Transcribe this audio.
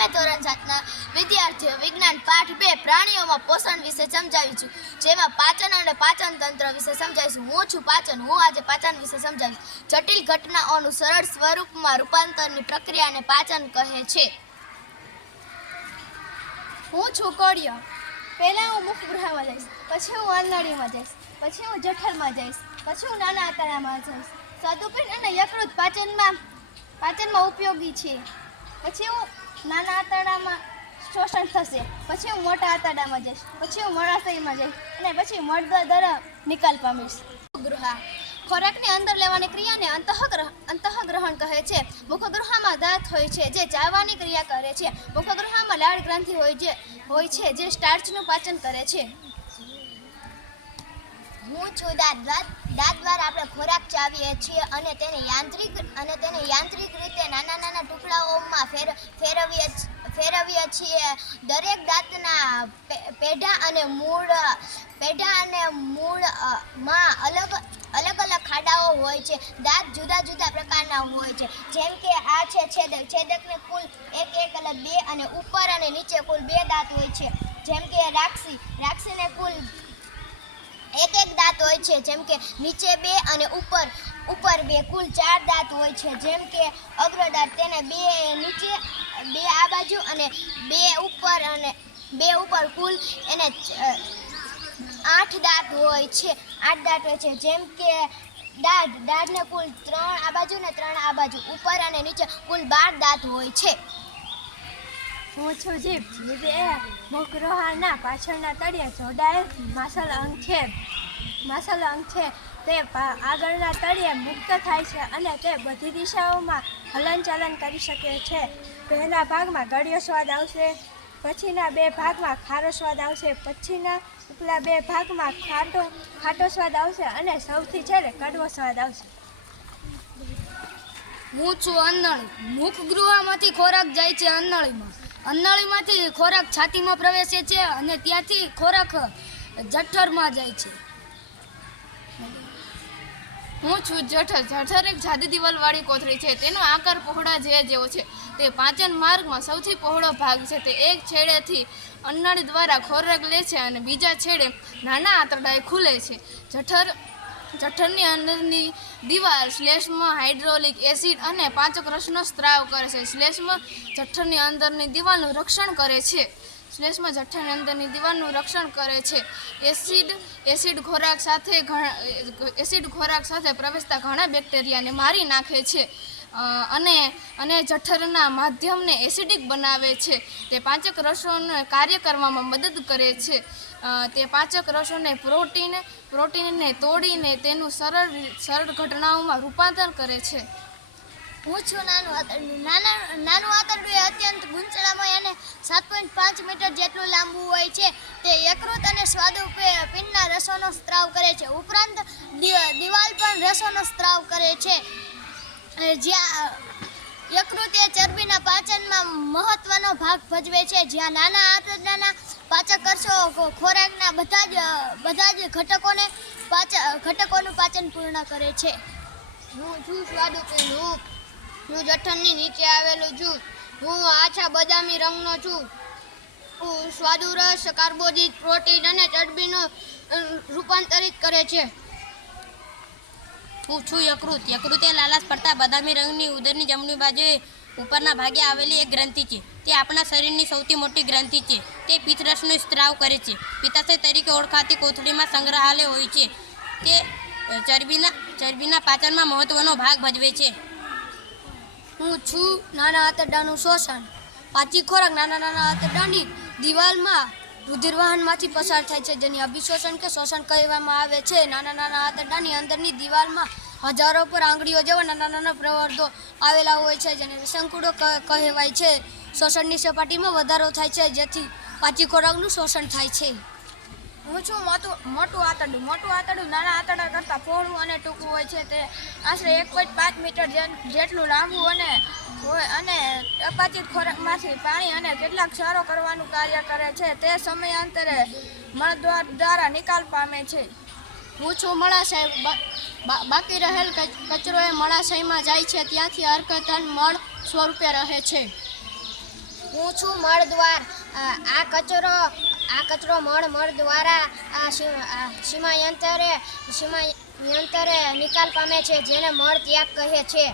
અમે ધોરણ 7ના વિદ્યાર્થીઓ વિજ્ઞાન પાઠ 2 પ્રાણીઓમાં પોષણ વિશે સમજાવી છું, જેમાં પાચન અને પાચન તંત્ર વિશે સમજાવીશું. હું છું પાચન. હું આજે પાચન વિશે સમજાવીશ. જટિલ ઘટનાઓનું સરળ સ્વરૂપમાં રૂપાંતરની પ્રક્રિયાને પાચન કહે છે. હું છું કોળિયો. પહેલાં હું મુખગૃહમાં જઈશ, પછી હું આંતરડીમાં જઈશ, પછી હું જઠરમાં જઈશ, પછી હું નાના આંતરડામાં જઈશ. સ્વાદુપિંડ અને યકૃત પાચનમાં ઉપયોગી છે. પછી હું નાના આંતરડામાં શોષણ થશે, પછી હું મોટા આંતરડામાં જઈશ, પછી હું મોળાશયમાં જઈશ અને પછી મળદ્વાર દ્વારા નિકાલ પામીશ. મુખગૃહ ખોરાકની અંદર લેવાની ક્રિયાને અંતઃગ્રહણ કહે છે. મુખગૃહમાં દાંત હોય છે જે ચાવવાની ક્રિયા કરે છે. મુખગૃહમાં લાળ ગ્રંથિ હોય છે જે સ્ટાર્ચનું પાચન કરે છે. હું છું દાંત દ્વારા આપણે ખોરાક ચાવીએ છીએ અને તેને યાંત્રિક રીતે નાના ટુકડાઓમાં ફેરવીએ છીએ. દરેક દાંતના પેઢા અને મૂળમાં અલગ ખાડાઓ હોય છે. દાંત જુદા જુદા પ્રકારના હોય છે, જેમ કે આ છે છેદક. છેદકને કુલ એક બે અને ઉપર અને નીચે કુલ 2 દાંત હોય છે. જેમ કે રાક્ષસીને કુલ એક દાંત હોય છે. જેમ કે નીચે 2 અને ઉપર 2 કુલ 4 દાંત હોય છે. જેમ કે અગ્રદાંત, તેને 2 નીચે 2 આ બાજુ અને 2 ઉપર કુલ એને 8 દાંત હોય છે. 8 દાંત હોય છે. જેમ કે દાઢને કુલ 3 આ બાજુ ને 3 આ બાજુ, ઉપર અને નીચે કુલ 12 દાંત હોય છે. હું છું જીભ. જીભ એ મુખગૃહના પાછળના તળિયે જોડાયેલ માસલ અંગ છે. તે આગળના તળિયે મુક્ત થાય છે અને તે બધી દિશાઓમાં હલનચલન કરી શકે છે. પહેલા ભાગમાં ગળ્યો સ્વાદ આવશે, પછીના 2 ભાગમાં ખારો સ્વાદ આવશે, પછીના ઉપલા 2 ભાગમાં ખાટો સ્વાદ આવશે અને સૌથી છેલ્લે કડવો સ્વાદ આવશે. હું છું અન્નળી. મુખગૃહમાંથી ખોરાક જાય છે અન્નળીમાં. અન્નળીમાંથી ખોરાક છાતીમાં પ્રવેશે છે અને ત્યાંથી ખોરાક જઠરમાં જાય છે. હું છું જઠર. જઠર એક જાડી દિવાલવાળી કોથળી છે. તેનો આકાર પહોળા જેવો છે. તે પાચન માર્ગમાં સૌથી પહોળો ભાગ છે. તે એક છેડેથી અન્નળી દ્વારા ખોરાક લે છે અને બીજા છેડે નાના આંતરડાએ ખુલે છે. જઠરની અંદરની દિવાલ શ્લેષ્મા હાઇડ્રોલિક એસિડ અને પાચક રસનો સ્ત્રાવ કરે છે. શ્લેષ્મા જઠરની અંદરની દિવાલનું રક્ષણ કરે છે. એસિડ ખોરાક સાથે પ્રવેશતા ઘણા બેક્ટેરિયાને મારી નાખે છે અને જઠરના માધ્યમને એસિડિક બનાવે છે. તે પાચક રસોને કાર્ય કરવામાં મદદ કરે છે. તે પાચક રસોને પ્રોટીનને તોડીને તેનું સરળ ઘટનાઓમાં રૂપાંતર કરે છે. હું છું નાનું આંતરડું. નાનું આંતરડું એ અત્યંત ગૂંચળામય અને 7.5 મીટર જેટલું લાંબુ હોય છે. તે યકૃત અને સ્વાદુપિંડના રસોનો સ્ત્રાવ કરે છે. ઉપરાંત દિવાલ પણ રસોનો સ્ત્રાવ કરે છે. જ્યાં યકૃત એ ચરબીના પાચનમાં મહત્વનો ભાગ ભજવે છે. જ્યાં નાના આંતરડાના પાચકરસો ખોરાકના બધા જ ઘટકોનું પાચન પૂર્ણ કરે છે. હું છું સ્વાદુપિંડ. હું જઠરની નીચે આવેલું છું. હું આછા બદામી રંગનો છું. હું સ્વાદુરસ, કાર્બોદિત, પ્રોટીન અને ચરબીનું રૂપાંતરિત કરે છે. હું છું યકૃત. યકૃત એ લાલાશ પડતા બદામી રંગની ઉદરની જમણી બાજુએ ઉપરના ભાગે આવેલી એક ગ્રંથિ છે. તે આપણા શરીરની સૌથી મોટી ગ્રંથિ છે. તે પિત્તરસનો સ્ત્રાવ કરે છે. પિત્તાશય તરીકે ઓળખાતી કોથળીમાં સંગ્રહાલય હોય છે. તે ચરબીના પાચનમાં મહત્વનો ભાગ ભજવે છે. હું છું નાના આંતરડાનું શોષણ. પાચી ખોરાક નાના આંતરડાની દિવાલમાં રુધિરવાહનમાંથી પસાર થાય છે, જેની અભિશોષણ કે શોષણ કહેવામાં આવે છે. નાના આંતરડાની અંદરની દિવાલમાં હજારો પર આંગળીઓ જેવા નાના પ્રવર્ધો આવેલા હોય છે, જેને રસંકુડો કહેવાય છે. શોષણની સપાટીમાં વધારો થાય છે, જેથી પાચી ખોરાકનું શોષણ થાય છે. હું છું મોટું આંતરડું. મોટું આંતરડું નાના આંતરડા કરતાં પહોળું અને ટૂંકું હોય છે. તે આશરે 1.5 મીટર જેટલું લાંબુ અને અપાચિત ખોરાકમાંથી પાણી અને કેટલાક ક્ષારો કરવાનું કાર્ય કરે છે. તે સમયાંતરે મળદ્વાર દ્વારા નિકાલ પામે છે. હું છું મળાશય. બાકી રહેલ કચરો એ મળાશયમાં જાય છે. ત્યાંથી અર્કધન મળ સ્વરૂપે રહે છે. હું છું મળદ્વાર. આ કચરો મળ દ્વારા સીમાયંતરે નિકાલ પામે છે, જેને મળ ત્યાગ કહે છે.